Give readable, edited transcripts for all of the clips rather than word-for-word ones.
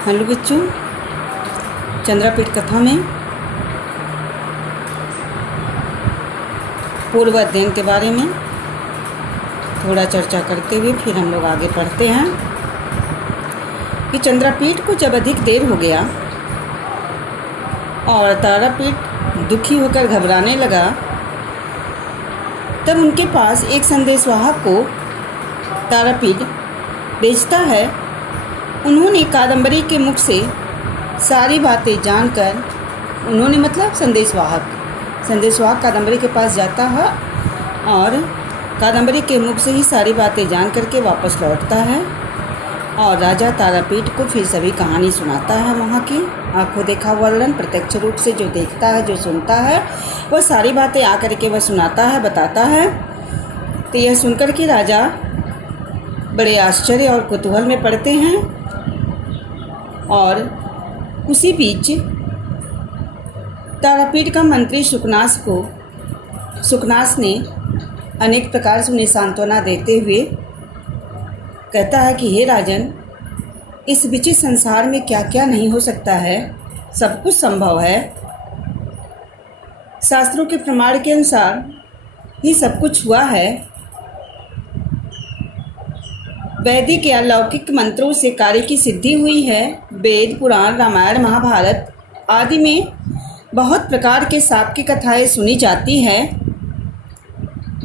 Hello बच्चों, चंद्रापीठ कथा में पूर्व अध्ययन के बारे में थोड़ा चर्चा करते हुए फिर हम लोग आगे पढ़ते हैं कि चंद्रापीठ को जब अधिक देर हो गया और तारापीठ दुखी होकर घबराने लगा, तब उनके पास एक संदेशवाहक को तारापीठ भेजता है। उन्होंने कादम्बरी के मुख से सारी बातें जानकर संदेशवाहक कादम्बरी के पास जाता है और कादम्बरी के मुख से ही सारी बातें जान करके वापस लौटता है और राजा तारापीठ को फिर सभी कहानी सुनाता है। वहाँ की आंखों देखा वर्णन, प्रत्यक्ष रूप से जो देखता है, जो सुनता है, वह सारी बातें आकर के वह सुनाता है, बताता है। तो यह सुनकर के राजा बड़े आश्चर्य और कुतूहल में पड़ते हैं। और उसी बीच तारापीठ का मंत्री सुकनास ने अनेक प्रकार से उन्हें सांत्वना देते हुए कहता है कि हे राजन, इस विचित्र संसार में क्या क्या नहीं हो सकता है, सब कुछ संभव है। शास्त्रों के प्रमाण के अनुसार ही सब कुछ हुआ है। वैदिक या लौकिक मंत्रों से कार्य की सिद्धि हुई है। वेद, पुराण, रामायण, महाभारत आदि में बहुत प्रकार के सांप की कथाएं सुनी जाती हैं।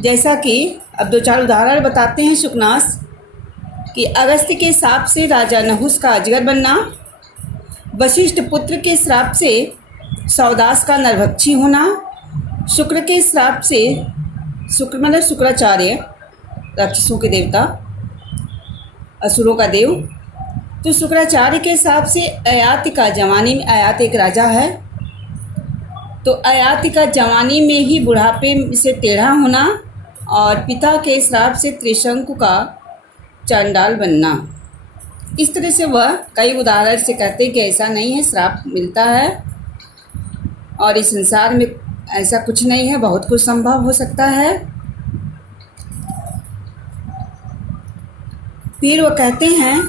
जैसा कि अब दो चार उदाहरण बताते हैं सुकनास कि अगस्त्य के श्राप से राजा नहुस का अजगर बनना, वशिष्ठ पुत्र के श्राप से सौदास का नरभक्षी होना, शुक्र के श्राप से शुक्राचार्य, राक्षसों के देवता, असुरों का देव, तो शुक्राचार्य के श्राप से अयाति का जवानी में, अयाति एक राजा है, तो अयाति का जवानी में ही बुढ़ापे से टेढ़ा होना और पिता के श्राप से त्रिशंकु का चांडाल बनना। इस तरह से वह कई उदाहरण से कहते हैं कि ऐसा नहीं है, श्राप मिलता है और इस संसार में ऐसा कुछ नहीं है, बहुत कुछ संभव हो सकता है। फिर वो कहते हैं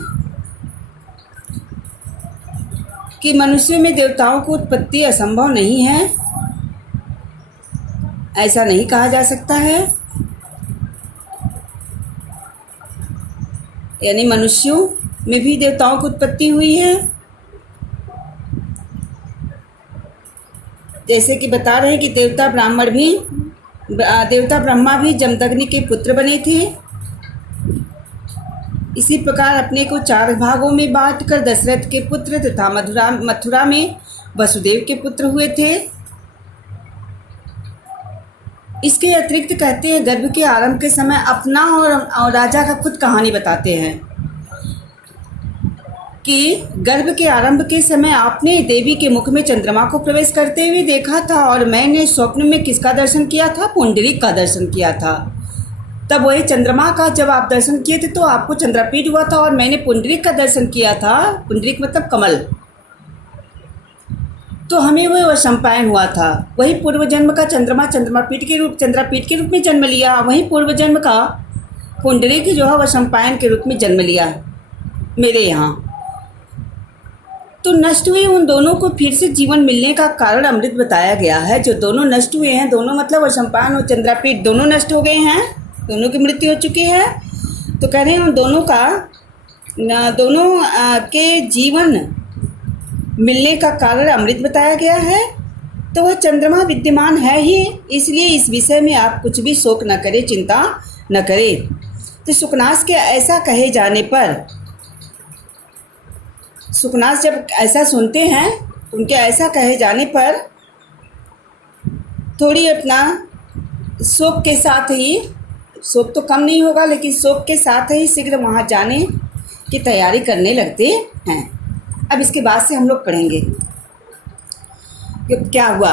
कि मनुष्यों में देवताओं की उत्पत्ति असंभव नहीं है, ऐसा नहीं कहा जा सकता है। यानी मनुष्यों में भी देवताओं की उत्पत्ति हुई है। जैसे कि बता रहे हैं कि देवता ब्रह्मा भी जमदग्नि के पुत्र बने थे। इसी प्रकार अपने को 4 भागों में बांटकर दशरथ के पुत्र तथा मथुरा में वसुदेव के पुत्र हुए थे। इसके अतिरिक्त कहते हैं गर्भ के आरंभ के समय अपना और राजा का खुद कहानी बताते हैं कि गर्भ के आरंभ के समय आपने देवी के मुख में चंद्रमा को प्रवेश करते हुए देखा था और मैंने स्वप्न में किसका दर्शन किया था? पुंडरीक का दर्शन किया था। तब वही चंद्रमा का जब आप दर्शन किए थे तो आपको चंद्रापीठ हुआ था और मैंने पुंडरीक का दर्शन किया था। पुंडरीक मतलब कमल, तो हमें वह वैशंपायन हुआ था। वही पूर्व जन्म का चंद्रमा चंद्रापीठ के रूप में जन्म लिया। वही पूर्व जन्म का पुंडरीक जो है वैशंपायन के रूप में जन्म लिया मेरे यहाँ। तो नष्ट हुए उन दोनों को फिर से जीवन मिलने का कारण अमृत बताया गया है। जो दोनों नष्ट हुए हैं, दोनों मतलब वैशंपायन और चंद्रापीठ दोनों नष्ट हो गए हैं, दोनों की मृत्यु हो चुकी है। तो कह रहे हैं उन दोनों के जीवन मिलने का कारण अमृत बताया गया है। तो वह चंद्रमा विद्यमान है ही, इसलिए इस विषय में आप कुछ भी शोक न करें, चिंता न करें। तो सुकनास के ऐसा कहे जाने पर, सुकनास जब ऐसा सुनते हैं, उनके ऐसा कहे जाने पर थोड़ी अपना शोक के साथ ही, शोक तो कम नहीं होगा लेकिन शोक के साथ ही शीघ्र वहाँ जाने की तैयारी करने लगते हैं। अब इसके बाद से हम लोग पढ़ेंगे कि क्या हुआ।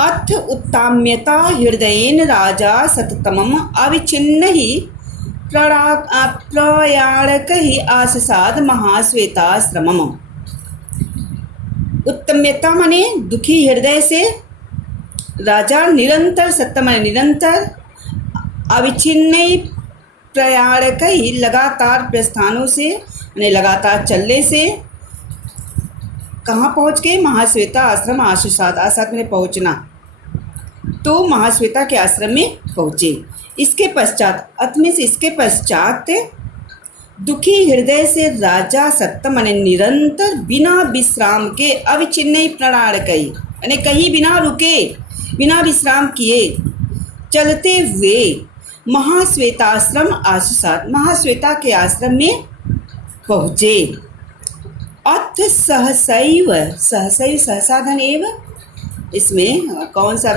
अथ उत्ताम्यता हृदयेन राजा सततमम अविच्छिन्न ही प्रयाणक ही आससाद महाश्वेताश्रमम। उत्तम्यता माने दुखी हृदय से राजा निरंतर, सत्य माने निरंतर, अविच्छिन्न प्रयाणक ही लगातार प्रस्थानों से यानी लगातार चलने से, कहाँ पहुँच गए? महाश्वेता आश्रम आश्वासात, आसात में पहुँचना, तो महाश्वेता के आश्रम में पहुँचे। इसके पश्चात अतमें से इसके पश्चात दुखी हृदय से राजा सत्तम ने निरंतर बिना विश्राम के अविच्छिन्न प्रणाम कई, यानी कहीं बिना रुके, बिना विश्राम किए चलते हुए महाश्वेताश्रम आश्वासात, महाश्वेता के आश्रम में पहुँचे। अथ सहसैव, सहसैव सहसाधन एव, इसमें कौन सा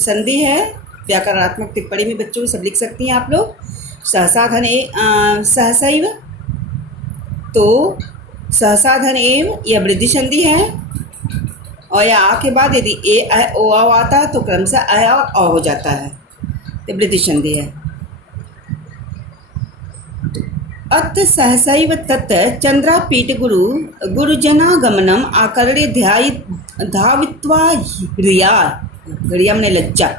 संधि है? व्याकरणात्मक टिप्पणी में बच्चों सब लिख सकती हैं आप लोग। सहसाधन सहसैव, तो सहसाधन एव यह वृद्धि संधि है, और या आ के बाद यदि ए अ ओ आ आता है तो क्रमशः अ और अ हो जाता है, तो वृद्धि संधि है। अत सहसैव तत् चंद्रापीठ गुरुजनागमनम आकर्ण्य धावित्वा ह्रिया, ह्रिया ने लज्जा,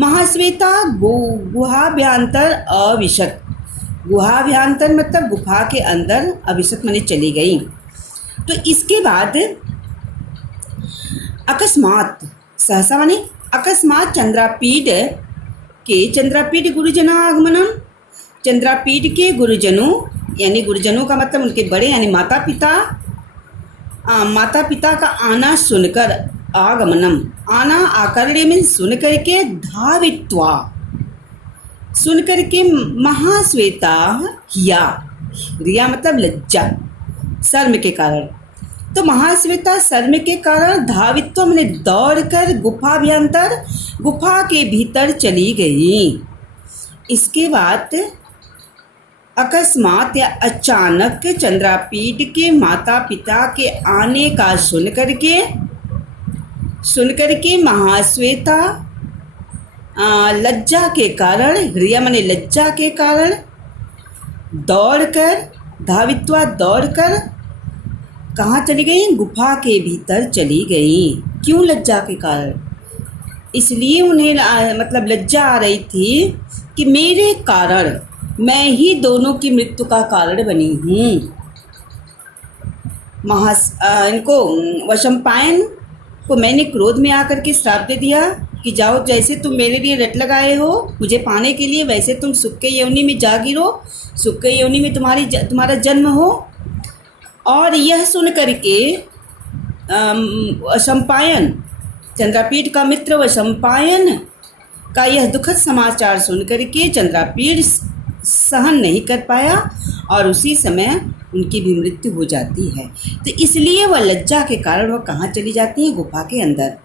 महाश्वेता गुहाभ्यंतर अविशत, गुहाभ्यंतर मतलब गुफा के अंदर, अविशत माने चली गई। तो इसके बाद अकस्मात, सहसा माने अकस्मात चंद्रापीठ गुरुजनागमनम, चंद्रापीठ के गुरुजनों, यानी गुरुजनों का मतलब उनके बड़े यानी माता पिता का आना सुनकर, आगमनम आना आकर्ण्य में सुन करके, धावित्वा सुन करके, महाश्वेता हिया, रिया मतलब लज्जा, शर्म के कारण, तो महाश्वेता शर्म के कारण धावित्व मैंने दौड़कर गुफाभ्यंतर, गुफा के भीतर चली गई। इसके बाद अकस्मात या अचानक चंद्रापीठ के माता पिता के आने का सुन करके महाश्वेता लज्जा के कारण, हृदय माने लज्जा के कारण, दौड़कर, धावित्वा दौड़कर कहाँ चली गई? गुफा के भीतर चली गई। क्यों? लज्जा के कारण। इसलिए उन्हें मतलब लज्जा आ रही थी कि मेरे कारण मैं ही दोनों की मृत्यु का कारण बनी हूँ। इनको वैशंपायन को मैंने क्रोध में आकर के श्राप दे दिया कि जाओ, जैसे तुम मेरे लिए रट लगाए हो मुझे पाने के लिए, वैसे तुम सुख के योनि में जा गिरो, सुख के योनि में तुम्हारा जन्म हो। और यह सुन करके वैशंपायन, चंद्रापीठ का मित्र वैशंपायन का यह दुखद समाचार सुन करके चंद्रापीठ सहन नहीं कर पाया और उसी समय उनकी भी मृत्यु हो जाती है। तो इसलिए वह लज्जा के कारण वह कहाँ चली जाती है? गुफा के अंदर।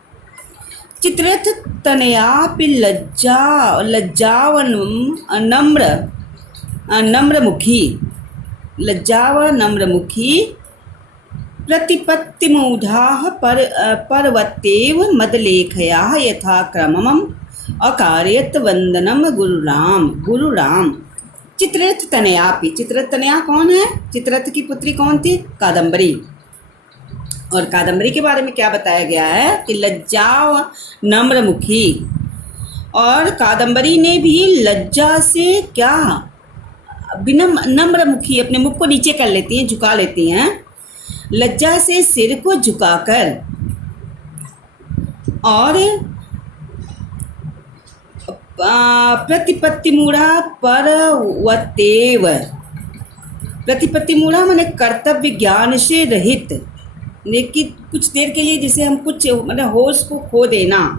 चित्रथ तनयापि लज्जाव नम्रमुखी, लज्जाव नम्रमुखी प्रतिपत्तिमूढ़ाः पर्वतेव मदलेखयाः यथाक्रमम् अकारयत वंदनम गुरुराम। चित्ररथ तनयापि, चित्ररथ तनया कौन है? चित्ररथ की पुत्री कौन थी? कादम्बरी। और कादम्बरी के बारे में क्या बताया गया है कि लज्जाव नम्रमुखी, और कादम्बरी ने भी लज्जा से क्या, नम्रमुखी, अपने मुख को नीचे कर लेती हैं, झुका लेती हैं, लज्जा से सिर को झुकाकर, और प्रतिपत्तिमूढ़ा परवतेव, प्रतिपत्तिमूढ़ा माने कर्तव्य ज्ञान से रहित, लेकिन कुछ देर के लिए जिसे हम कुछ मतलब होश को खो देना,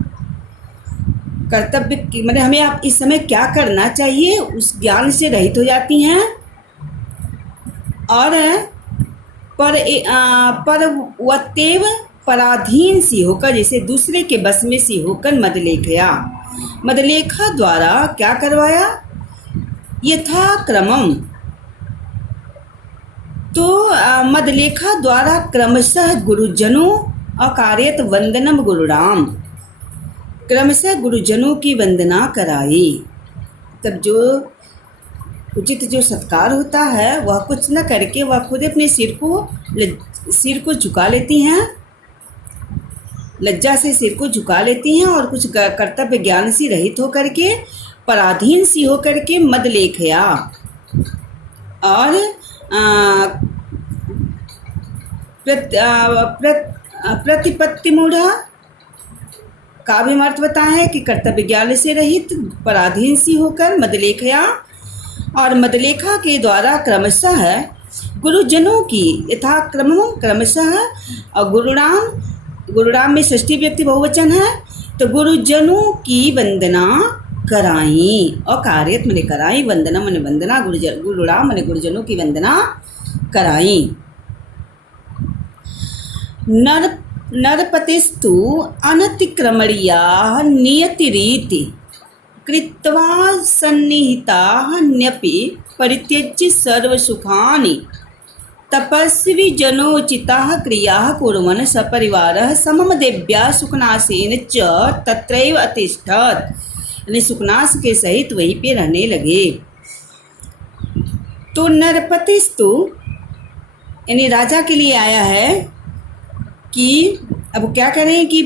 कर्तव्य मतलब हमें आप इस समय क्या करना चाहिए उस ज्ञान से रहित हो जाती हैं। और परवतेव पराधीन सी होकर, जैसे दूसरे के बस में सी होकर, मदलेखा द्वारा क्या करवाया? यथाक्रमम, तो मदलेखा द्वारा क्रमशः गुरुजनों अकार्यत वंदनम गुरुराम, क्रमशः गुरुजनों की वंदना कराई। तब जो उचित जो सत्कार होता है वह कुछ न करके वह खुद अपने सिर को झुका लेती हैं, लज्जा से सिर को झुका लेती हैं, और कुछ कर्तव्य ज्ञान से रहित होकर के, पराधीन सी होकर के मदलेखया, और प्रतिपत्ति मूढ़ा का भी अर्थ बताया है कि कर्तव्य ज्ञान से रहित, पराधीन सी होकर, मदलेखया और मदलेखा के द्वारा क्रमशः गुरुजनों की क्रमशः, और गुरुराम में षष्ठी व्यक्ति बहुवचन है, तो गुरुजनों की वंदना कराई, और कार्यत मैंने कराई, वंदना मैंने वंदना, गुरुराम मैंने गुरुजनों की वंदना कराई। नरपतिस्तु अनतिक्रमणीयाः नियतिरीति कृत्वा सन्निहिताः न्यपि परित्यज्य सर्वसुखानि तपस्वी जनोचिताः क्रियाः कुर्वन् सपरिवारः समम देव्या सुखनासेन च तत्रैव अतिष्ठत्, यानी सुखनास के सहित वहीं पे रहने लगे। तो नरपतिस्तु यानी राजा के लिए आया है कि अब क्या करें कि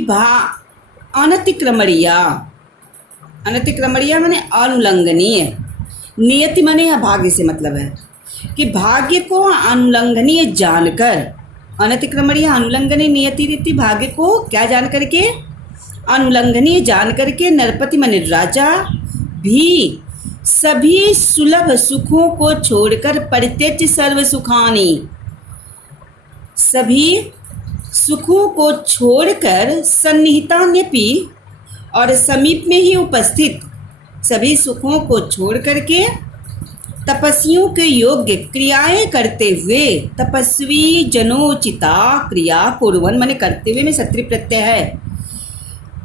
अनतिक्रमणीया, अनतिक्रमणीय माने अनुलंघनीय, नियति माने या भाग्य से मतलब है कि भाग्य को अनुलंघनीय जानकर, अनतिक्रमणीय अनुलंघनीय, नियति रीति भाग्य को क्या जान करके, अनुलंघनीय जान करके, नरपति माने राजा भी सभी सुलभ सुखों को छोड़कर परित्यज्य सर्व सुखानी, सभी सुखों को छोड़कर सन्निहितान्यपि और समीप में ही उपस्थित सभी सुखों को छोड़ करके तपस्वियों के योग्य क्रियाएं करते हुए, तपस्वी जनोचिता क्रिया कुर्वन् माने करते हुए में सत्री प्रत्यय है,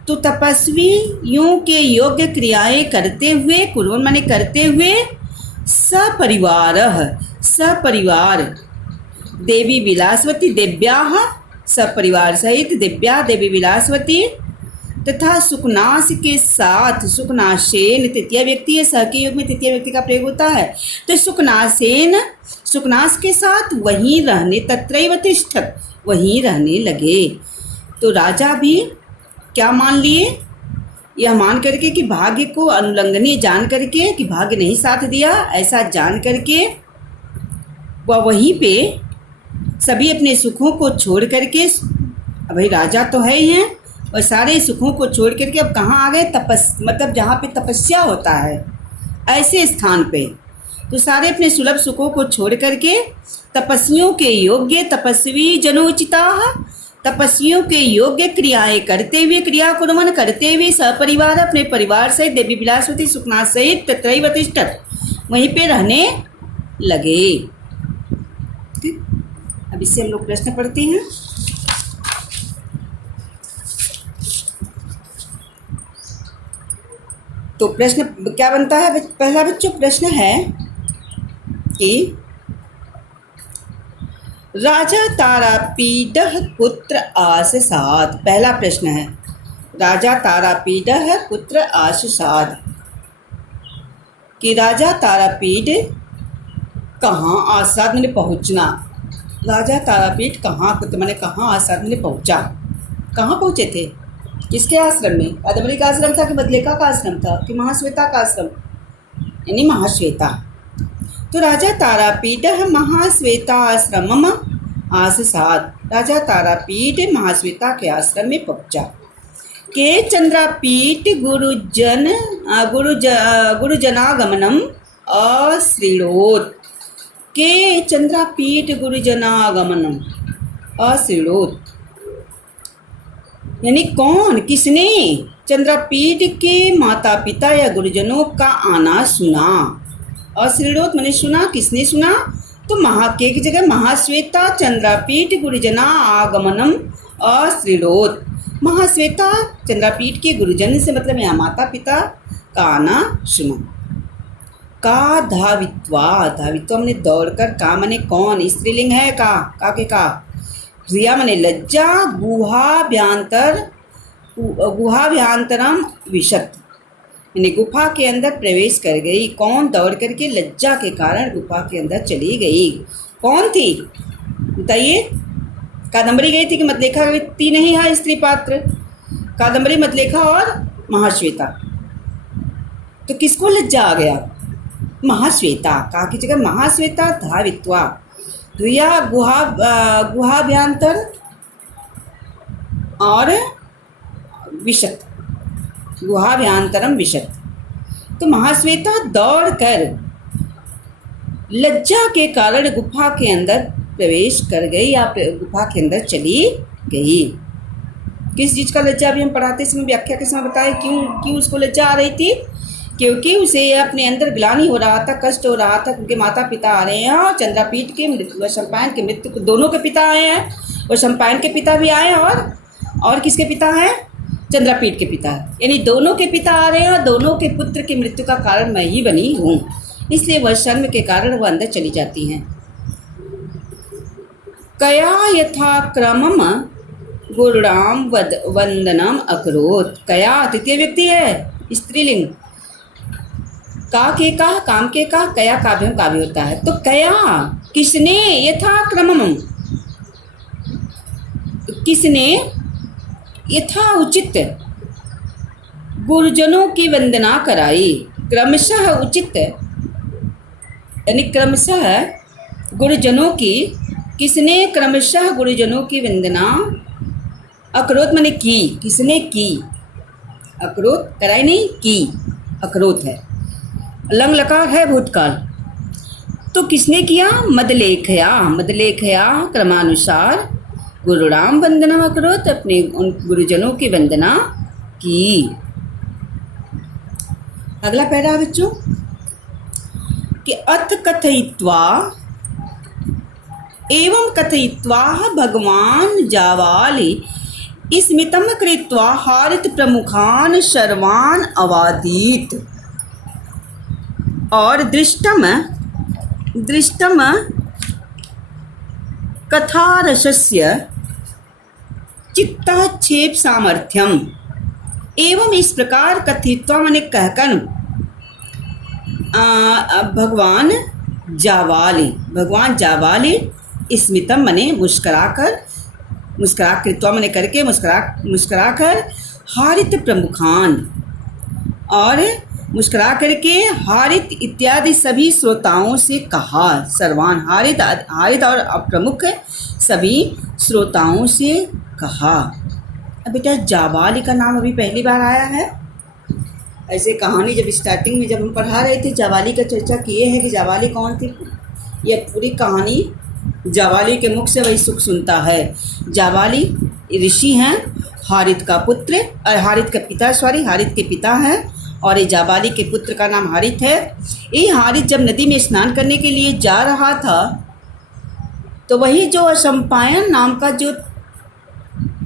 तो तपस्वियों के योग्य क्रियाएं करते हुए, कुर्वन् माने करते हुए, सपरिवार देवी विलासवती, देव्याः सपरिवार सहित, देव्या देवी विलासवती तथा सुखनास के साथ, सुखनासेन तृतीय व्यक्ति है, सह के योग में तृतीय व्यक्ति का प्रयोग होता है, तो सुखनासेन सुखनास के साथ वहीं रहने, तत्रैव तिष्ठत् वहीं रहने लगे। तो राजा भी क्या मान लिए, यह मान करके कि भाग्य को अनुलंघनीय जान करके कि भाग्य नहीं साथ दिया, ऐसा जान करके वह वहीं पे सभी अपने सुखों को छोड़ करके, भाई राजा तो है ही हैं, और सारे सुखों को छोड़ करके अब कहाँ आ गए, मतलब जहाँ पे तपस्या होता है ऐसे स्थान पे, तो सारे अपने सुलभ सुखों को छोड़ करके तपस्वियों के योग्य, तपस्वी जनोचिता, तपस्वियों के योग्य क्रियाएं करते हुए, क्रिया कुर्वन् करते हुए, सपरिवार अपने परिवार सहित, देवी विलासवती सुखनाथ सहित तत्रैव तिष्ठत् वहीं पे रहने लगे। अब इससे हम लोग प्रश्न पढ़ते हैं। तो प्रश्न क्या बनता है, पहला बच्चों प्रश्न है कि राजा तारापीडः कुत्र आससाद, पहला प्रश्न है राजा तारापीडः कुत्र आससाद, कि राजा तारापीड कहाँ, आसाद मैंने पहुँचना, राजा तारापीठ कहाँ, कुत्र मैंने कहाँ, आसाद मैंने पहुँचा, कहाँ पहुँचे थे, किसके आश्रम में, कादम्बरी का आश्रम था कि बदलेखा का आश्रम था कि महाश्वेता का आश्रम, यानी महाश्वेता। तो राजा तारापीडः महाश्वेता आश्रमम आससाद, राजा तारापीठ महाश्वेता के आश्रम में पहुँचा। के चंद्रापीठ गुरुजनागमनम अश्रीणोत्, के चंद्रापीठ गुरुजनागमनम अश्रीणोत्, यानी कौन, किसने चंद्रापीठ के माता पिता या गुरुजनों का आना सुना, अश्रीणोत् मैंने सुना, किसने सुना, तो के की जगह महाश्वेता चंद्रापीठ गुरुजना आगमनम अश्रीणोत्, महाश्वेता चंद्रापीठ के गुरुजन से मतलब यहाँ माता पिता का आना सुना। का धावित्वा, धावित्वा मैंने दौड़कर, का मैंने कौन, स्त्रीलिंग है, का के का, क्रिया मैंने लज्जा, गुहाभ्यांतरम विशत, यानी गुफा के अंदर प्रवेश कर गई, कौन दौड़ करके लज्जा के कारण गुफा के अंदर चली गई, कौन थी बताइए, कादम्बरी गई थी कि मतलेखा थी, नहीं है स्त्री पात्र, कादम्बरी मतलेखा और महाश्वेता, तो किसको लज्जा आ गया, महाश्वेता, का की जगह महाश्वेता धावित्वा, ध्रुया गुहाभ्यंतर और विशत, गुहाभ्यंतरम विशत। तो महाश्वेता दौड़कर लज्जा के कारण गुफा के अंदर प्रवेश कर गई या गुफा के अंदर चली गई। किस चीज़ का लज्जा? अभी हम पढ़ाते समय व्याख्या के समय बताए क्यों उसको लज्जा आ रही थी। क्योंकि उसे अपने अंदर ग्लानि हो रहा था, कष्ट हो रहा था, उनके माता पिता आ रहे हैं और चंद्रापीठ के मृत्यु व शम्पायन के मृत्यु, दोनों के पिता आए हैं और शम्पायन के पिता भी आए हैं और किसके पिता हैं? चंद्रापीठ के पिता। यानी दोनों के पिता आ रहे हैं और दोनों के पुत्र की मृत्यु का कारण मैं ही बनी हूँ, इसलिए वह शर्म के कारण वह अंदर चली जाती हैं। कया यथाक्रमम गुरुणाम वंदनम अकरोत। कया तृतीय व्यक्ति है, स्त्रीलिंग। का के का, काम के का, कया काव्यम काव्य होता है। तो कया किसने, यथाक्रमम किसने, यथा उचित गुरुजनों की वंदना कराई। क्रमशः उचित यानी क्रमशः गुरुजनों की, किसने क्रमशः गुरुजनों की वंदना, अकरोत माने की, किसने की, अकरोत कराई नहीं की, अकरोत है, लंग लकार है भूतकाल। तो किसने किया? मदलेखया, मदलेखया क्रमानुसार गुरुराम वंदना अकरोत, अपने उन गुरुजनों की वंदना की। अगला पैरा बच्चों कि अथ कथयित्वा एवं कथयित्वा भगवान जावालि स्मितम कृत्वा हारित प्रमुखान शर्वान अवादीत। और दृष्टम कथारसस्य चित्ताक्षेप सामर्थ्यम। एवं इस प्रकार कथित्वा माने कहकर भगवान जावाली स्मितम माने मुस्कुराकर, कृत्वा माने करके, मुस्कुराकर हारित प्रमुखान और मुस्कुरा करके हारित इत्यादि सभी श्रोताओं से कहा। सर्वान हारित और प्रमुख सभी श्रोताओं से कहा। अब बेटा जावाली का नाम अभी पहली बार आया है। ऐसे कहानी जब स्टार्टिंग में जब हम पढ़ा रहे थे जावाली का चर्चा किए हैं कि जावाली कौन थी। यह पूरी कहानी जावाली के मुख से वही सुख सुनता है। जावाली ऋषि हैं, हारित का पुत्र, हारित के पिता हैं और ये जाबाली के पुत्र का नाम हारित है। ये हारित जब नदी में स्नान करने के लिए जा रहा था तो वही जो अशंपायन नाम का जो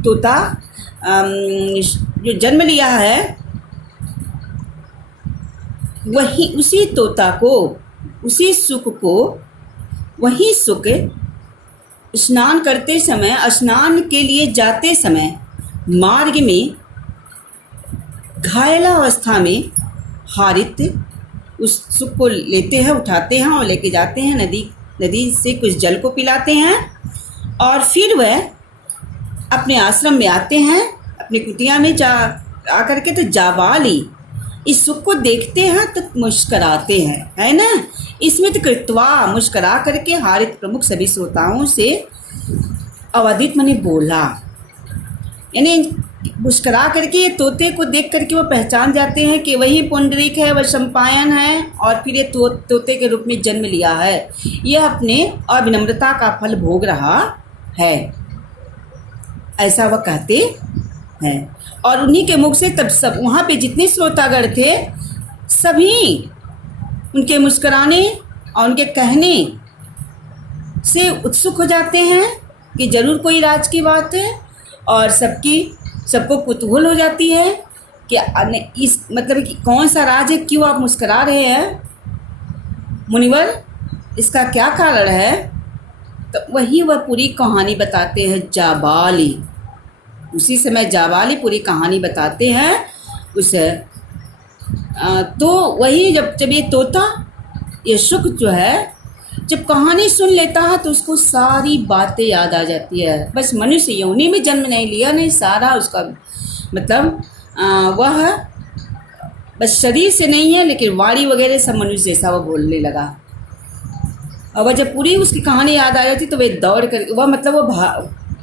तोता जो जन्म लिया है, वही उसी तोता को, उसी सुख को, वही सुख स्नान करते समय, स्नान के लिए जाते समय मार्ग में घायला अवस्था में हारित उस सुख को लेते हैं, उठाते हैं और लेके जाते हैं नदी से कुछ जल को पिलाते हैं और फिर वह अपने आश्रम में आते हैं, अपनी कुटिया में आकर के। तो जाबाली इस सुख को देखते हैं तो मुस्कराते हैं, है ना। स्मित कृत्वा मुस्करा करके हारित प्रमुख सभी श्रोताओं से अवधित मने बोला, यानी मुस्करा करके तोते को देख करके वो पहचान जाते हैं कि वही पुंडरीक है, वह शम्पायन है और फिर ये तोते के रूप में जन्म लिया है। यह अपने अविनम्रता का फल भोग रहा है, ऐसा वह कहते हैं। और उन्हीं के मुख से तब सब वहाँ पे जितने श्रोतागण थे सभी उनके मुस्कुराने और उनके कहने से उत्सुक हो जाते हैं कि ज़रूर कोई राज की बात है और सबको कुतूहल हो जाती है कि इस मतलब कि कौन सा राज है, क्यों आप मुस्कुरा रहे हैं मुनिवर, इसका क्या कारण है। तो वही वह पूरी कहानी बताते हैं जाबाली। उसी समय जाबाली पूरी कहानी बताते हैं उस तो वही जब ये तोता, ये शुक जो है, जब कहानी सुन लेता है तो उसको सारी बातें याद आ जाती है। बस मनुष्य योनि में जन्म नहीं लिया, नहीं सारा उसका मतलब वह बस शरीर से नहीं है लेकिन वाणी वगैरह सब मनुष्य जैसा वह बोलने लगा। और वह जब पूरी उसकी कहानी याद आ जाती तो वह दौड़ कर वह मतलब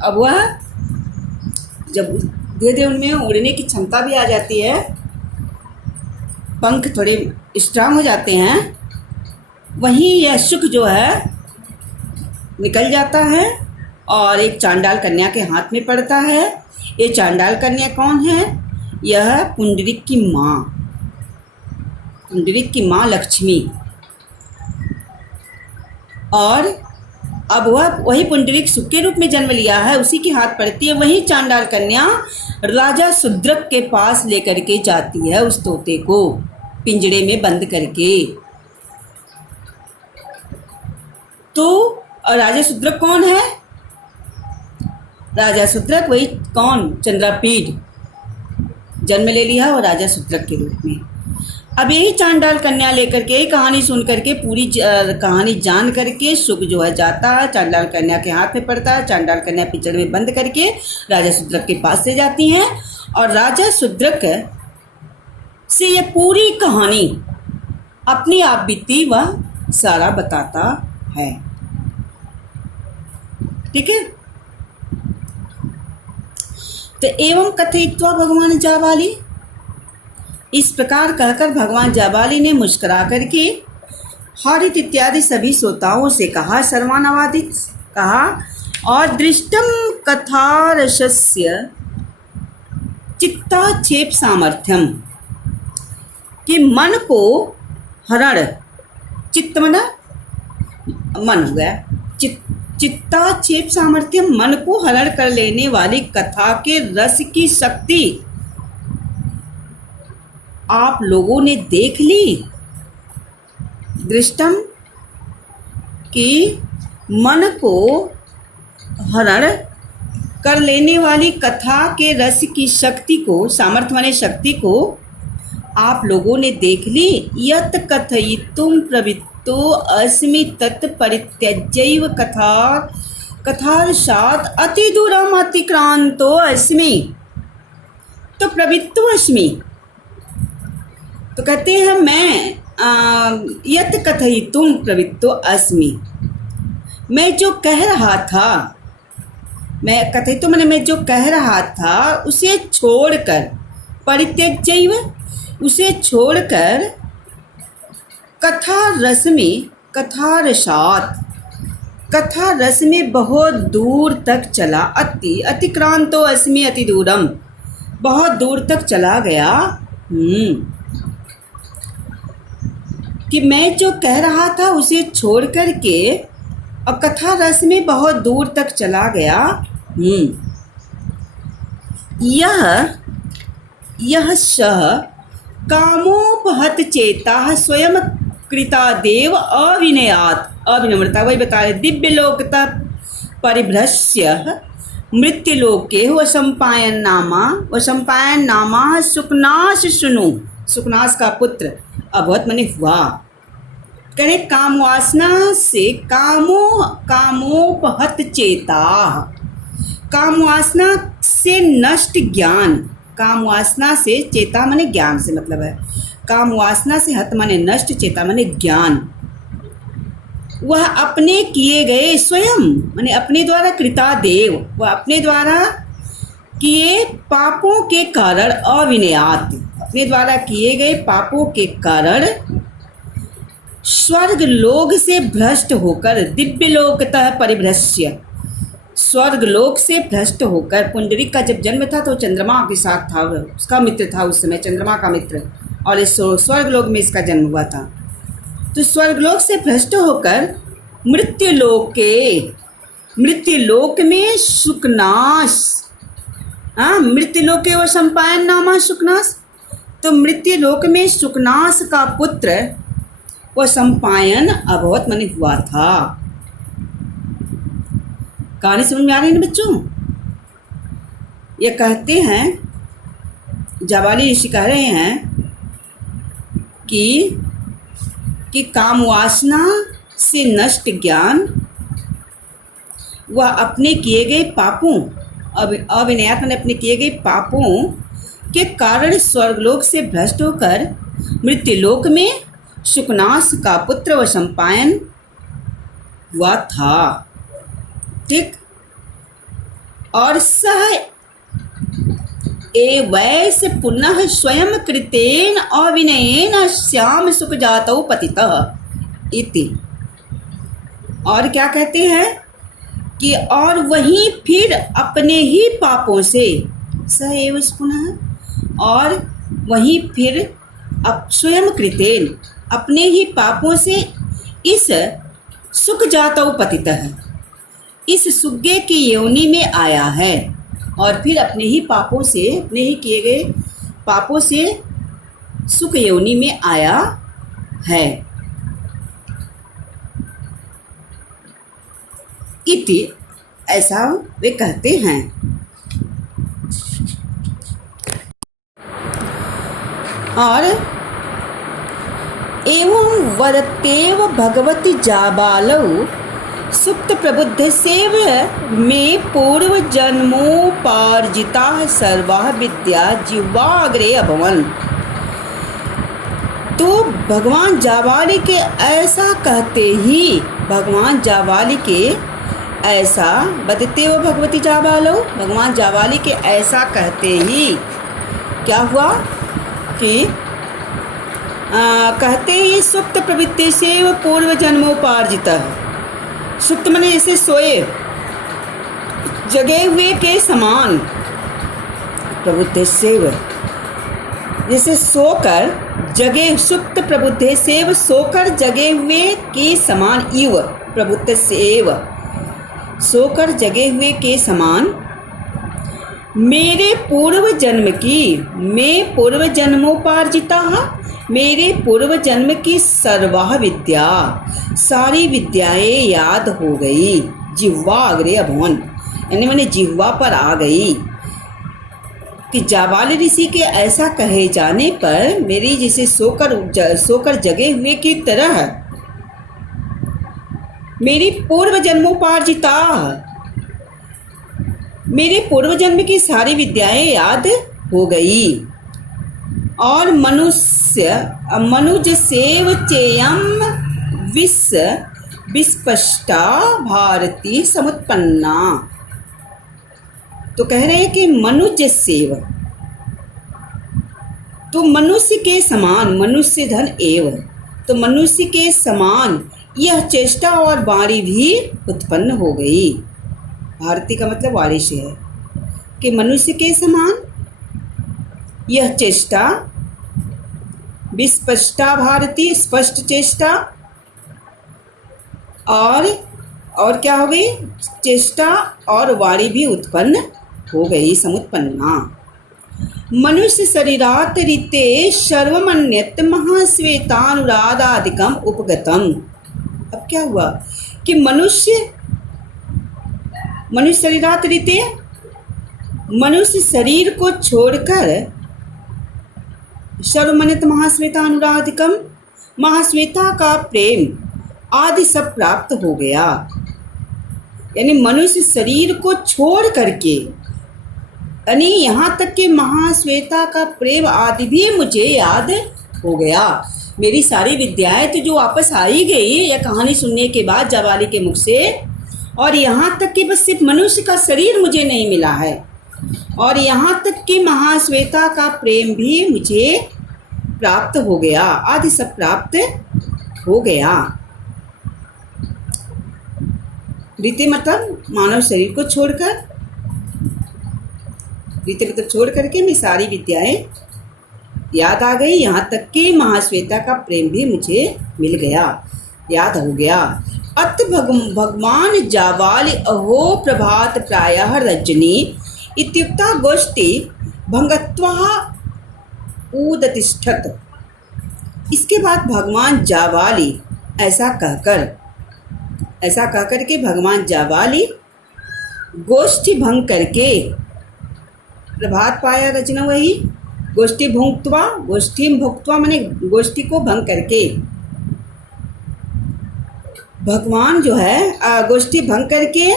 अब वह जब धीरे धीरे उनमें उड़ने की क्षमता भी आ जाती है, पंख थोड़े स्ट्रांग हो जाते हैं, वहीं यह सुख जो है निकल जाता है और एक चांडाल कन्या के हाथ में पड़ता है। ये चांडाल कन्या कौन है? यह पुंडरीक की माँ, पुंडरीक की माँ लक्ष्मी। और अब वह वही पुंडरीक सुख के रूप में जन्म लिया है, उसी के हाथ पड़ती है। वही चांडाल कन्या राजा शूद्रक के पास लेकर के जाती है उस तोते को पिंजड़े में बंद करके। तो राजा शूद्रक कौन है? राजा शूद्रक वही कौन? चंद्रापीठ जन्म ले लिया और राजा शूद्रक के रूप में। अब यही चांडाल कन्या लेकर के कहानी सुन करके पूरी कहानी जान करके सुख जो है जाता है, चांडाल कन्या के हाथ में पड़ता है। चांडाल कन्या पिंजड़े में बंद करके राजा शूद्रक के पास से जाती हैं और राजा शूद्रक से ये पूरी कहानी अपनी आप बीती वह सारा बताता है। ठीक है। तो एवं कथयित्वा भगवान जाबाली, इस प्रकार कहकर भगवान जाबाली ने मुस्कुरा करके हरित इत्यादि सभी श्रोताओं से कहा, सर्वानवादित कहा, और दृष्टम कथारसस्य चित्ताक्षेप सामर्थ्यम, कि मन को हरण, चित्त मना मन हो गया, चित्ताक्षेप सामर्थ्यम, मन को हरण कर लेने वाली कथा के रस की शक्ति आप लोगों ने देख ली। दृष्टम कि मन को हरण कर लेने वाली कथा के रस की शक्ति को, सामर्थ्य माने शक्ति को आप लोगों ने देख ली। यत कथयितुम प्रवृत्तो अस्मि तत् परित्यज्यैव कथार्षात् अति दूरम अतिक्रांतो अस्मि। तो प्रवृत्तो अस्मि, तो कहते हैं मैं यत कथयितुम प्रवृत्तो अस्मि, मैं जो कह रहा था, मैं कथयितुम मैंने मैं जो कह रहा था उसे छोड़कर, परित्यज्यैव उसे छोड़कर, कथा रस में, कथा रसात, कथा रस में बहुत दूर तक चला। अतिक्रांतो अस्मि अति दूरम, बहुत दूर तक चला गया। कि मैं जो कह रहा था उसे छोड़ कर के और कथा रस में बहुत दूर तक चला गया। यह सह कामोपहत चेता स्वयं कृता देव अविनयात, अविनम्रता वही बता रहे, दिव्य लोकता परिभ्रश्य मृत्युलोके वसंपायन नामा सुकनाश सुनु, सुकनाश का पुत्र अभवत मने हुआ। करे काम वासना से कामोपहत चेता, काम वासना से नष्ट ज्ञान, काम वासना से, चेता माने ज्ञान से मतलब है, काम वासना से हत माने नष्ट, चेता माने ज्ञान। वह अपने किए गए, स्वयं माने अपने द्वारा कृता देव, वह अपने द्वारा किए पापों के कारण अविनयात, अपने द्वारा किए गए पापों के कारण स्वर्ग लोक से भ्रष्ट होकर, दिव्य लोकतः परिभ्रश्य, स्वर्ग लोक से भ्रष्ट होकर। पुंडरीक का जब जन्म था तो चंद्रमा के साथ था, उसका मित्र था उस समय, चंद्रमा का मित्र, और इस स्वर्ग लोक में इसका जन्म हुआ था। तो स्वर्ग लोक से भ्रष्ट होकर मृत्युलोक में सुकनाश, मृत्युलोके व संपायन नामा सुकनाश, तो मृत्युलोक में सुकनाश का पुत्र वह संपायन अभवत मने हुआ था। कहानी समझ में आ रही है ना बच्चों? ये कहते हैं, जाबाली ऋषि कह रहे हैं कि काम वासना से नष्ट ज्ञान वह अपने किए गए पापों, अविनयात मैंने अपने किए गए पापों के कारण स्वर्गलोक से भ्रष्ट होकर मृत्युलोक में सुकनाश का पुत्र व संपायन हुआ था। ठीक। और सह एवैस पुनः स्वयं कृतेन अविनयेन श्याम सुख जातौ पतितः इति। और क्या कहते हैं कि और वहीं फिर अपने ही पापों से, सह एव पुनः, और वहीं फिर स्वयं कृतेन अपने ही पापों से इस सुख जातौ पतितः, इस सुग्गे की योनि में आया है, और फिर अपने ही पापों से, अपने ही किए गए पापों से सुख योनि में आया है। इति, ऐसा वे कहते हैं। और एवं वदतेव भगवती जाबालौ सुप्त प्रबुद्ध सेव में पूर्व जन्मोपार्जिता सर्वा विद्या जीवाग्रे अभवन। तो भगवान जाबाली के ऐसा कहते ही, भगवान जाबाली के ऐसा बदते हो भगवती जाबालो, भगवान जाबाली के ऐसा कहते ही क्या हुआ कि कहते ही सुप्त प्रवृत्ति से वो पूर्व जन्मोपार्जित है। सुप्त मने जैसे सोए, जगे हुए के समान, प्रबुद्धे सेव जैसे सोकर जगे, सुप्त प्रबुद्धे सेव सोकर जगे हुए के समान, इव प्रबुद्ध सेव सोकर जगे हुए के समान, मेरे पूर्व जन्म की, मैं पूर्व जन्मोपार्जिता, मेरे पूर्व जन्म की सर्वाह विद्या, सारी विद्याएं याद हो गई। जिह्वा अग्रे अभवन, यानी मैंने जिह्वा पर आ गई कि जाबाली ऋषि के ऐसा कहे जाने पर मेरी जैसे सोकर जगे हुए की तरह मेरी पूर्व जन्मोपार्जिता, मेरे पूर्व जन्म की सारी विद्याएं याद हो गई। और मनुज सेव चेयम विस्पष्टा भारती समुत्पन्ना। तो कह रहे हैं कि मनुज सेव, तो मनुष्य के समान, मनुष्य धन एव, तो मनुष्य के समान यह चेष्टा और वाणी भी उत्पन्न हो गई। भारती का मतलब वाणी से है कि मनुष्य के समान यह चेष्टा, विस्पष्टा भारती, स्पष्ट चेष्टा, और क्या हो गई, चेष्टा और वाणी भी उत्पन्न हो गई, समुत्पन्ना। मनुष्य शरीरात रीते सर्वमन्यत महाश्वेतानुराधादिकम उपगतम। अब क्या हुआ कि मनुष्य शरीरात रीते, मनुष्य शरीर को छोड़कर सर्वमन्यत महाश्वेता अनुराधिकम, महाश्वेता का प्रेम आदि सब प्राप्त हो गया। यानी मनुष्य शरीर को छोड़ करके, यानी यहाँ तक कि महाश्वेता का प्रेम आदि भी मुझे याद हो गया। मेरी सारी विद्याएं तो जो वापस आई गई यह कहानी सुनने के बाद जाबाली के मुख से, और यहाँ तक कि बस सिर्फ मनुष्य का शरीर मुझे नहीं मिला है, और यहाँ तक कि महाश्वेता का प्रेम भी मुझे प्राप्त हो गया, आदि सब प्राप्त हो गया। रीति मतलब मानव शरीर को छोड़कर, रीति मतलब छोड़ करके मैं सारी विद्याएं याद आ गई, यहाँ तक कि महाश्वेता का प्रेम भी मुझे मिल गया, याद हो गया। अत भगवान जाबाली अहो प्रभात प्रायः रजनी इत्युक्ता गोष्ठी भंगत्वा उदतिष्ठत। इसके बाद भगवान जाबाली ऐसा कहकर के भगवान जाबाली गोष्ठी भंग करके, प्रभात पाया रचना, वही गोष्ठी भुक्त्वा, गोष्ठी भुक्त्वा माने गोष्ठी को भंग करके, भगवान जो है गोष्ठी भंग करके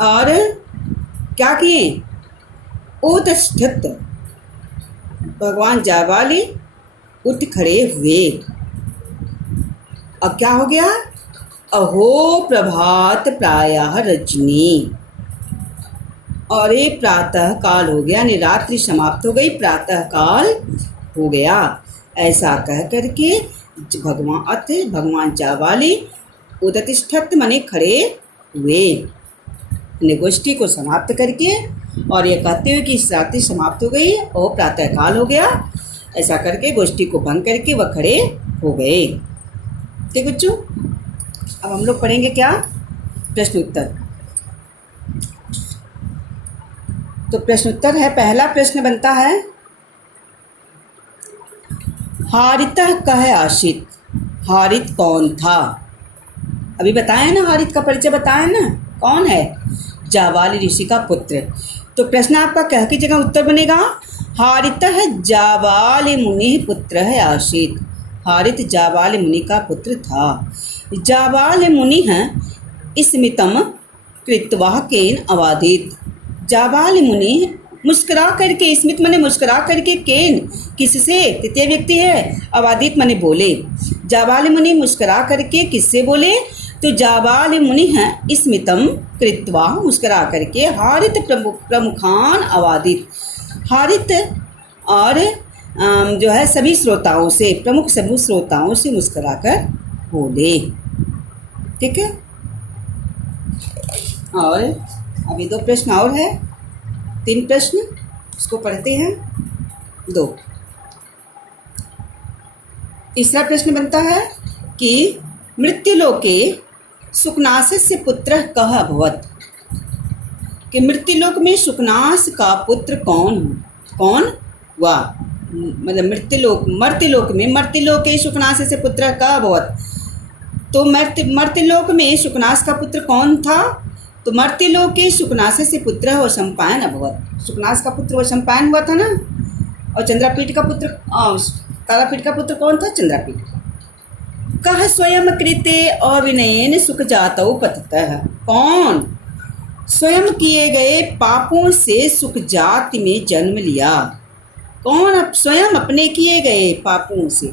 और क्या किए, उतष्ठत, भगवान जाबाली उठ खड़े हुए। अब क्या हो गया अहो प्रभात प्रायः रजनी। और ये प्रातः काल हो गया, यानी रात्रि समाप्त हो गई, प्रातः काल हो गया। ऐसा कह करके भगवान जाबाली उदतिष्ठत मने खड़े हुए, गोष्ठी को समाप्त करके और ये कहते हुए कि रात्रि समाप्त हो गई और प्रातः काल हो गया, ऐसा करके गोष्ठी को भंग करके वह खड़े हो गए। ठीक बच्चों, अब हम लोग पढ़ेंगे क्या, प्रश्न उत्तर। तो प्रश्न उत्तर है, पहला प्रश्न बनता है हारितः कह आशित। हारित कौन था? अभी बताया ना, हारित का परिचय बताया ना, कौन है? जाबाली ऋषि का पुत्र। तो प्रश्न आपका कह की जगह उत्तर बनेगा हारितः जाबाली मुनि पुत्र है आशित। हारित जाबाली मुनि का पुत्र था। जाबाली मुनि है स्मितम कृत्वा केन अवादित। जाबाली मुनि मुस्कुरा करके, स्मित मने मुस्कुरा करके, केन किससे, तृतीय व्यक्ति है, अवादित मने बोले। जाबाली मुनि मुस्कुरा करके किससे बोले? तो जाबाली मुनि है स्मितम कृत्वा मुस्कुरा करके, हारित प्रमुखान अवादित। हारित और जो है सभी श्रोताओं से, प्रमुख सभी श्रोताओं से मुस्कुरा कर बोले। ठीक है, और अभी दो प्रश्न और है, तीन प्रश्न, उसको पढ़ते हैं। दो, तीसरा प्रश्न बनता है कि मृत्युलोके सुकनासस्य पुत्र कः अभवत्। कि मृत्युलोक में सुकनास का पुत्र कौन हुआ? मतलब मर्त्यलोक में, मर्त्यलोके सुकनासस्य पुत्र कः अभवत्। तो मर्त्यलोक में सुकनास का पुत्र कौन था? तो मर्त्यलोक के सुकनासस्य पुत्र व सम्पायन अभवत्। सुकनास का पुत्र व सम्पायन हुआ था ना, और चंद्रापीठ का पुत्र, तारापीठ का पुत्र कौन था? चंद्रापीठ। कह स्वयं कृते अविनयन सुख जातौ पतितः। कौन? स्वयं किए गए पापों से सुख जाति में जन्म लिया। कौन? स्वयं अपने किए गए पापों से,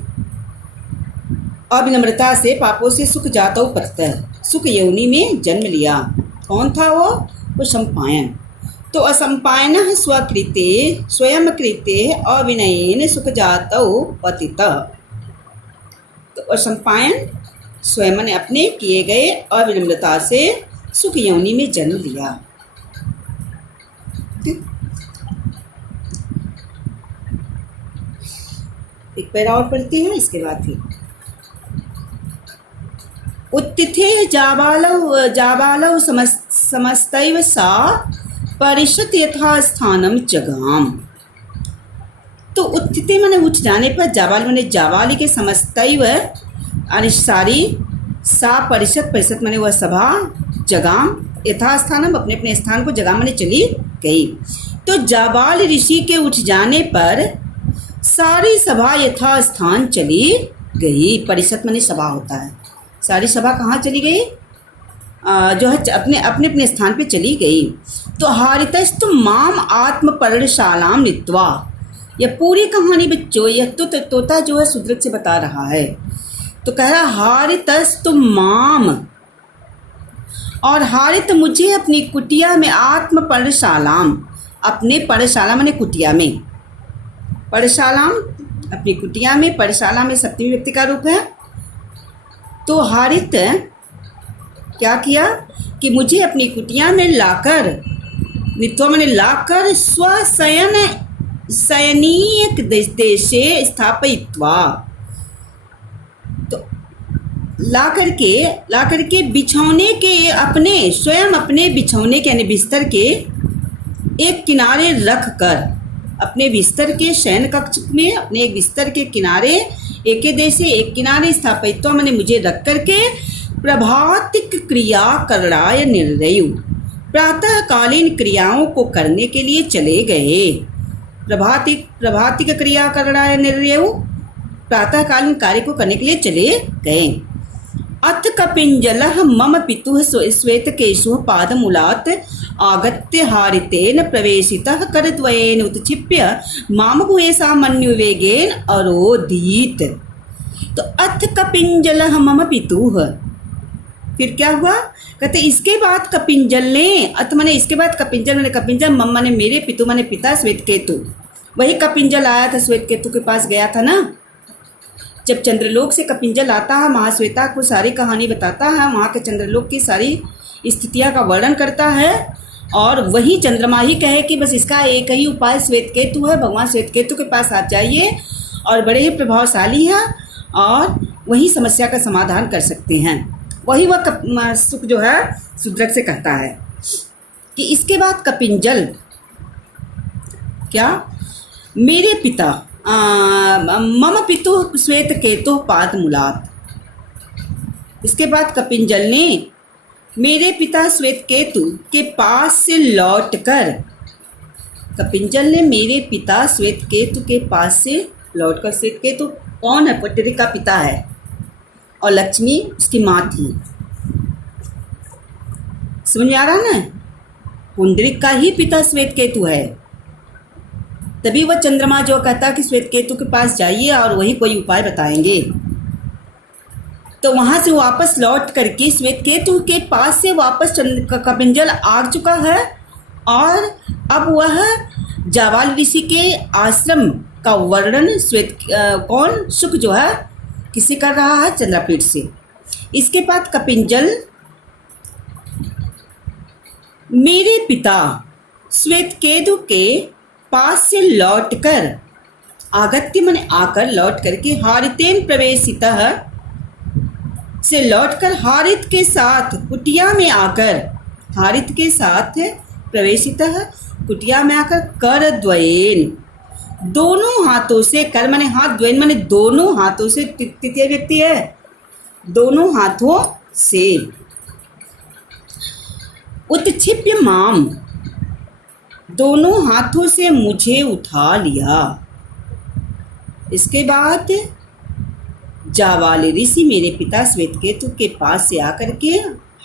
अविनम्रता से, पापों से सुख जातौ पतितः, सुख योनि में जन्म लिया। कौन था वो सम्पायन। तो असम्पायन स्वकृते स्वयं कृते अविनयन सुख जातौ पतितः। तो असम्पायन स्वयं ने अपने किए गए अविनम्रता से सुख योनि में जन्म लिया। एक पैरा और पढ़ती है, इसके बाद फिर उत्तिथे जाबालौ समस्तैव सा परिषत यथास्थानम जगाम। तो उत्थिते माने उठ जाने पर, जाबाल माने जाबाली के समस्तैव यानी सारी, सा परिषद माने वह सभा, जगाम यथास्थानम अपने अपने स्थान को, जगाम माने चली गई। तो जाबाल ऋषि के उठ जाने पर सारी सभा यथास्थान चली गई। परिषद माने सभा होता है, सारी सभा कहाँ चली गई? जो है अपने अपने स्थान पे चली गई। तो हारितस्तु माम आत्म पर्णशालाम नीत्वा। यह पूरी कहानी बच्चों, यह तोता जो है सुदृढ़ से बता रहा है। तो कह रहा हारितस्तु माम, और हारित मुझे अपनी कुटिया में, आत्म पर्णशालाम, अपने पर्णशाला माने कुटिया में, पर्णशालाम अपनी कुटिया में, पर्णशाला में सप्तमी व्यक्ति का रूप है। तो हारित क्या किया कि मुझे अपनी कुटिया में लाकर, नित्वा मैंने लाकर, शयनीय देशे स्थापयित्वा। तो ला करके बिछौने के, अपने स्वयं अपने बिछौने के यानी बिस्तर के एक किनारे रख कर, अपने बिस्तर के शयन कक्ष में अपने एक बिस्तर के किनारे, एक देश से एक किनारे स्थापित्वा मैंने मुझे रख करके, प्रभातिक क्रिया करणाय निर्णयु, प्रातःकालीन क्रियाओं को करने के लिए चले गए। प्रभातिक क्रिया करणाय निर्णयु, प्रातःकालीन कार्य को करने के लिए चले गए। अथ कपिंजलः मम पितुः श्वेतकेशुः पादमूलात् आगत्य हारितेन प्रवेशितः करद्वयेन उत्क्षिप्य माम भूयसा मन्युवेगेन अरोधीत्। तो अथ कपिंजलः मम पितुः, फिर क्या हुआ, कहते इसके बाद कपिंजल ने, अत मैंने इसके बाद कपिंजल, मैंने कपिंजल, मम्मा ने मेरे पितु मैंने पिता श्वेत केतु, वही कपिंजल आया था श्वेत केतु के पास गया था ना। जब चंद्रलोक से कपिंजल आता है, महाश्वेता को सारी कहानी बताता है, वहाँ के चंद्रलोक की सारी स्थितियाँ का वर्णन करता है, और वही चंद्रमा ही कहे कि बस इसका एक ही उपाय श्वेत केतु है, भगवान श्वेत केतु के पास आप जाइए और बड़े ही प्रभावशाली है और वही समस्या का समाधान कर सकते हैं। वही वह सुख जो है सुद्रक से कहता है कि इसके बाद कपिंजल क्या, मेरे पिता मम पितु श्वेत केतु पाद मुलात, इसके बाद कपिंजल ने मेरे पिता श्वेत केतु के पास से लौटकर, कपिंजल ने मेरे पिता श्वेत केतु के पास से लौटकर, श्वेत केतु कौन है, पुंडरीक का पिता है और लक्ष्मी उसकी माँ थी। समझ में आ रहा ना, पुंडरीक का ही पिता श्वेत केतु है, तभी वह चंद्रमा जो कहता कि श्वेत केतु के पास जाइए और वही कोई उपाय बताएंगे। तो वहाँ से वापस लौट करके श्वेत केतु के पास से वापस कपिंजल आ चुका है, और अब वह जावाल ऋषि के आश्रम का वर्णन श्वेत कौन शुक जो है किसे कर रहा है, चंद्रपीठ से। इसके बाद कपिंजल मेरे पिता श्वेत केतु के पास से लौटकर, आगत्य माने आकर, लौट करके, हारितेन प्रवेशितः से लौटकर, हारित के साथ कुटिया में आकर, हारित के साथ प्रवेशितः कुटिया में आकर, कर द्वयेन, दोनों हाथों से, कर माने हाथ, द्वयन माने दोनों हाथों से, तृतीय व्यक्ति है, दोनों हाथों से, उत्क्षिप्य माम, दोनों हाथों से मुझे उठा लिया। इसके बाद जावाल ऋषि मेरे पिता श्वेत केतु के पास से आकर के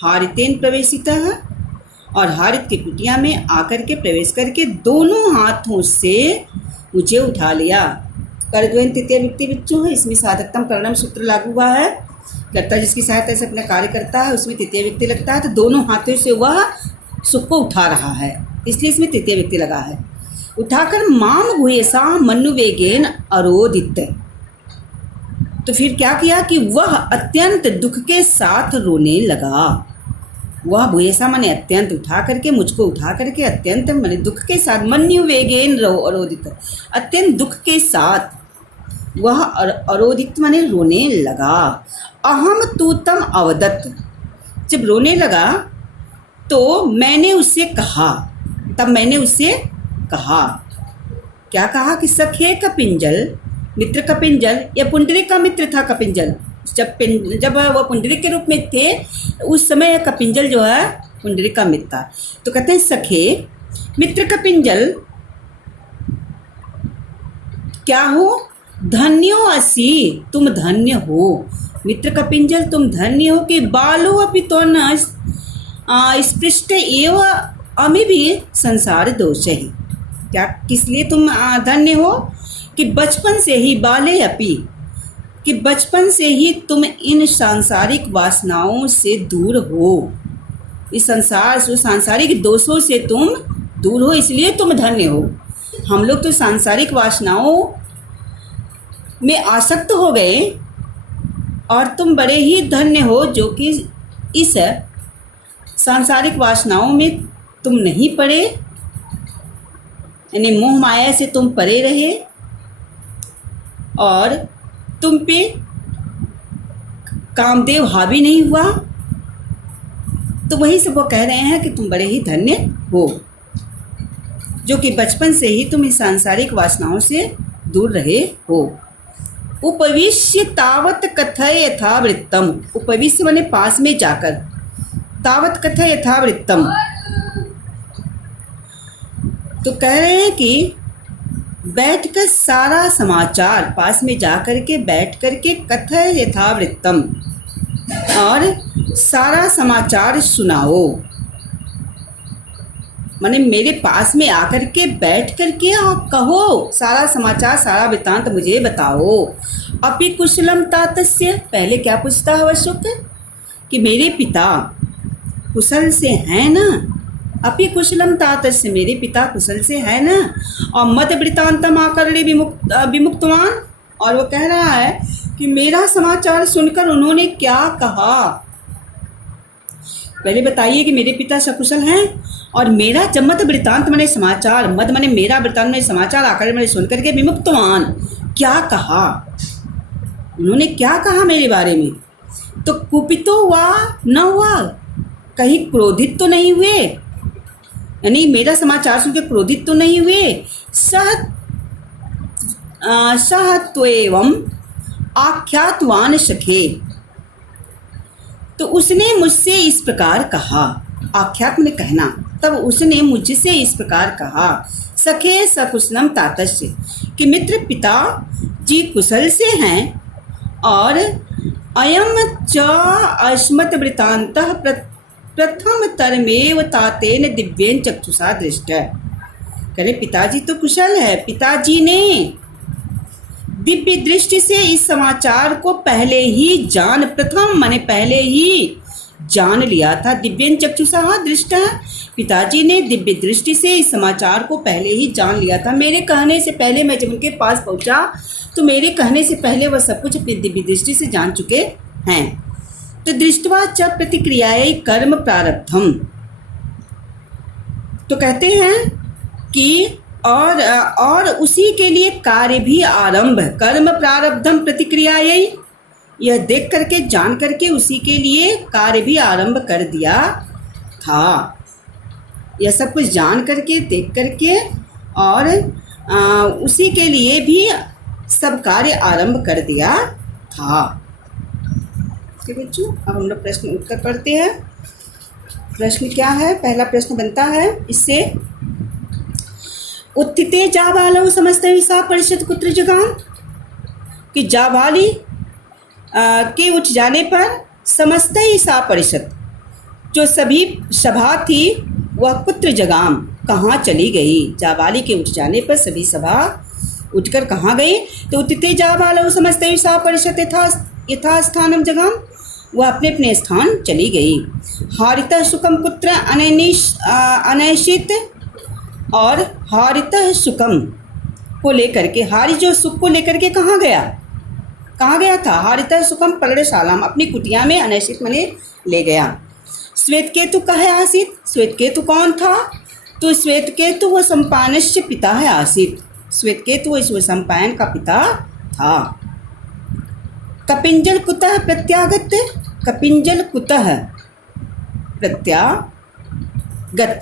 हारितेन प्रवेशितः, और हारित की कुटिया में आकर के प्रवेश करके दोनों हाथों से मुझे उठा लिया। करद्वयन तृतीय व्यक्ति बच्चों है, इसमें साधकतम करणम सूत्र लागू हुआ है, कर्ता जिसकी सहायता से अपना कार्य करता है उसमें तृतीय व्यक्ति लगता है, तो दोनों हाथों से वह सुख को उठा रहा है, इसलिए इसमें तृतीय व्यक्ति लगा है। उठाकर माम भूयसा मनुवेगेन अरोदित, तो फिर क्या किया कि वह अत्यंत दुख के साथ रोने लगा। वह भूयसा माने अत्यंत, उठा करके, मुझको उठा करके, अत्यंत माने दुख के साथ, मन्युवेगेन अरोदित, अत्यंत दुख के साथ वह अरोदित माने रोने लगा। अहम तू तम अवदत, जब रोने लगा तो मैंने उससे कहा, तब मैंने उससे कहा, क्या कहा कि सखे कपिंजल, मित्र कपिंजल, या पुंडरीक का मित्र था कपिंजल, जब वह पुंडरीक के रूप में थे उस समय कपिंजल जो है पुंडरीक का मित्र था। तो कहते हैं सखे मित्र कपिंजल क्या हो, धन्यो असि, तुम धन्य हो, मित्र कपिंजल तुम धन्य हो कि बालो अपि तो न स्पृष्ट एव अमी भी संसार दोष ही। क्या किस लिए तुम धन्य हो कि बचपन से ही, बाले अपि, कि बचपन से ही तुम इन सांसारिक वासनाओं से दूर हो, इस सांसारिक दोषों से तुम दूर हो, इसलिए तुम धन्य हो। हम लोग तो सांसारिक वासनाओं में आसक्त हो गए और तुम बड़े ही धन्य हो जो कि इस सांसारिक वासनाओं में तुम नहीं पड़े, यानी मोह माया से तुम परे रहे और तुम पे कामदेव हावी नहीं हुआ। तो वही सब वो कह रहे हैं कि तुम बड़े ही धन्य हो जो कि बचपन से ही तुम इस सांसारिक वासनाओं से दूर रहे हो। उपविश्य तावत कथय यथावृत्तम, उपविश्य माने पास में जाकर, तावत कथय यथावृत्तम, तो कह रहे हैं कि बैठकर सारा समाचार, पास में जाकर के बैठ कर के, कथय यथावृत्तम, और सारा समाचार सुनाओ, माने मेरे पास में आकर के बैठ कर के आप कहो सारा समाचार, सारा वृत्तांत मुझे बताओ। अपि कुशलम तातस्य, पहले क्या पूछता है वह शुक कि मेरे पिता कुशल से हैं ना, अपि कुशलम तातस्य, मेरे पिता कुशल से है ना, और मत वृतांतम आकर्ण्य विमुक्तवान, और वो कह रहा है कि मेरा समाचार सुनकर उन्होंने क्या कहा। पहले बताइए कि मेरे पिता सकुशल हैं, और मेरा जब मत वृतांत मैंने समाचार, मत मैंने मेरा वृतांत मैंने समाचार आकर मैंने सुन करके विमुक्तवान क्या कहा, उन्होंने क्या कहा मेरे बारे में। तो कुपितो हुआ न हुआ, कहीं क्रोधित तो नहीं हुए, यानी मेरा समाचार सुन के क्रोधित तो नहीं हुए। सह त्वेवम आख्यातवान सखे, तो उसने मुझसे इस प्रकार कहा, आख्यात में कहना, तब उसने मुझसे इस प्रकार कहा, सखे सकुशलम तातस्य, कि मित्र पिता जी कुशल से हैं, और अयम च अस्मत् वृतांतः प्रथम तरमेव तातेन दिव्येन चक्षुषा दृष्ट। कहे पिताजी तो कुशल है, पिताजी ने दिव्य दृष्टि से इस समाचार को पहले ही जान, प्रथम माने पहले ही जान लिया था। दिव्येन चक्षुषा दृष्ट, पिताजी ने दिव्य दृष्टि से इस समाचार को पहले ही जान लिया था। मेरे कहने से पहले मैं जब उनके पास पहुंचा तो मेरे कहने से पहले वह सब कुछ अपनी दिव्य दृष्टि से जान चुके हैं। तो दृष्टवा च प्रतिक्रियाए कर्म प्रारब्धम, तो कहते हैं कि और उसी के लिए कार्य भी आरंभ, कर्म प्रारब्धम प्रतिक्रियाए, यह देख करके जान करके उसी के लिए कार्य भी आरंभ कर दिया था। यह सब कुछ जान करके देख करके और उसी के लिए भी सब कार्य आरंभ कर दिया था। ठीक है बच्चों, अब हम लोग प्रश्न उत्तर पढ़ते हैं। प्रश्न क्या है? पहला प्रश्न बनता है इससे, उत्थिते जाबालव समस्त विसा परिषद कुत्र जगाम, कि जाबाली के उठ जाने पर समस्त ईसा परिषद, जो सभी सभा थी वह कुत्र जगाम, कहाँ चली गई। जाबाली के उठ जाने पर सभी सभा उठकर कहाँ गई? तो उत्थिते जाबालव समस्त ईसा परिषद यथा स्थानम जगाम, वह अपने अपने स्थान चली गई। हारितः सुखम पुत्र अनैषित, और हारितः सुखम को लेकर के, हारि जो सुख को लेकर के कहाँ गया था? हारितः सुखम पर्णशालाम, अपनी कुटिया में अनैषित मने ले गया। श्वेतकेतु कहे आसित, श्वेतकेतु कौन था? तो श्वेतकेतु वह सम्पायनस्य पिता है आसित, श्वेतकेतु वह सम्पायन का पिता था। कपिंजल कुतः प्रत्यागत, कपिंजल कुतः प्रत्यागत,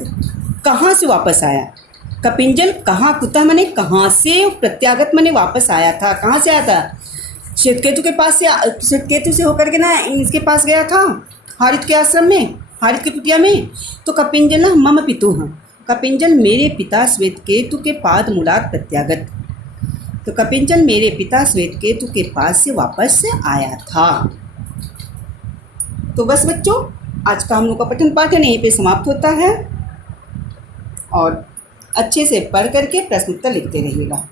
कहाँ से वापस आया? कपिंजल कहाँ, कुतः मने कहाँ से, प्रत्यागत मने वापस आया था। कहाँ से आया था? श्वेतकेतु के पास से, श्वेतकेतु से होकर के ना इसके पास गया था, हारित के आश्रम में, हारित की कुटिया में। तो कपिंजल मम पितुः, कपिंजल मेरे पिता श्वेतकेतु के पाद मूलात प्रत्यागत, तो कपिंजल मेरे पिता श्वेतकेतु के पास से वापस आया था। तो बस बच्चों, आज का हम लोग का पठन पाठन यहीं पे समाप्त होता है, और अच्छे से पढ़ करके प्रश्न उत्तर लिखते रहिएगा।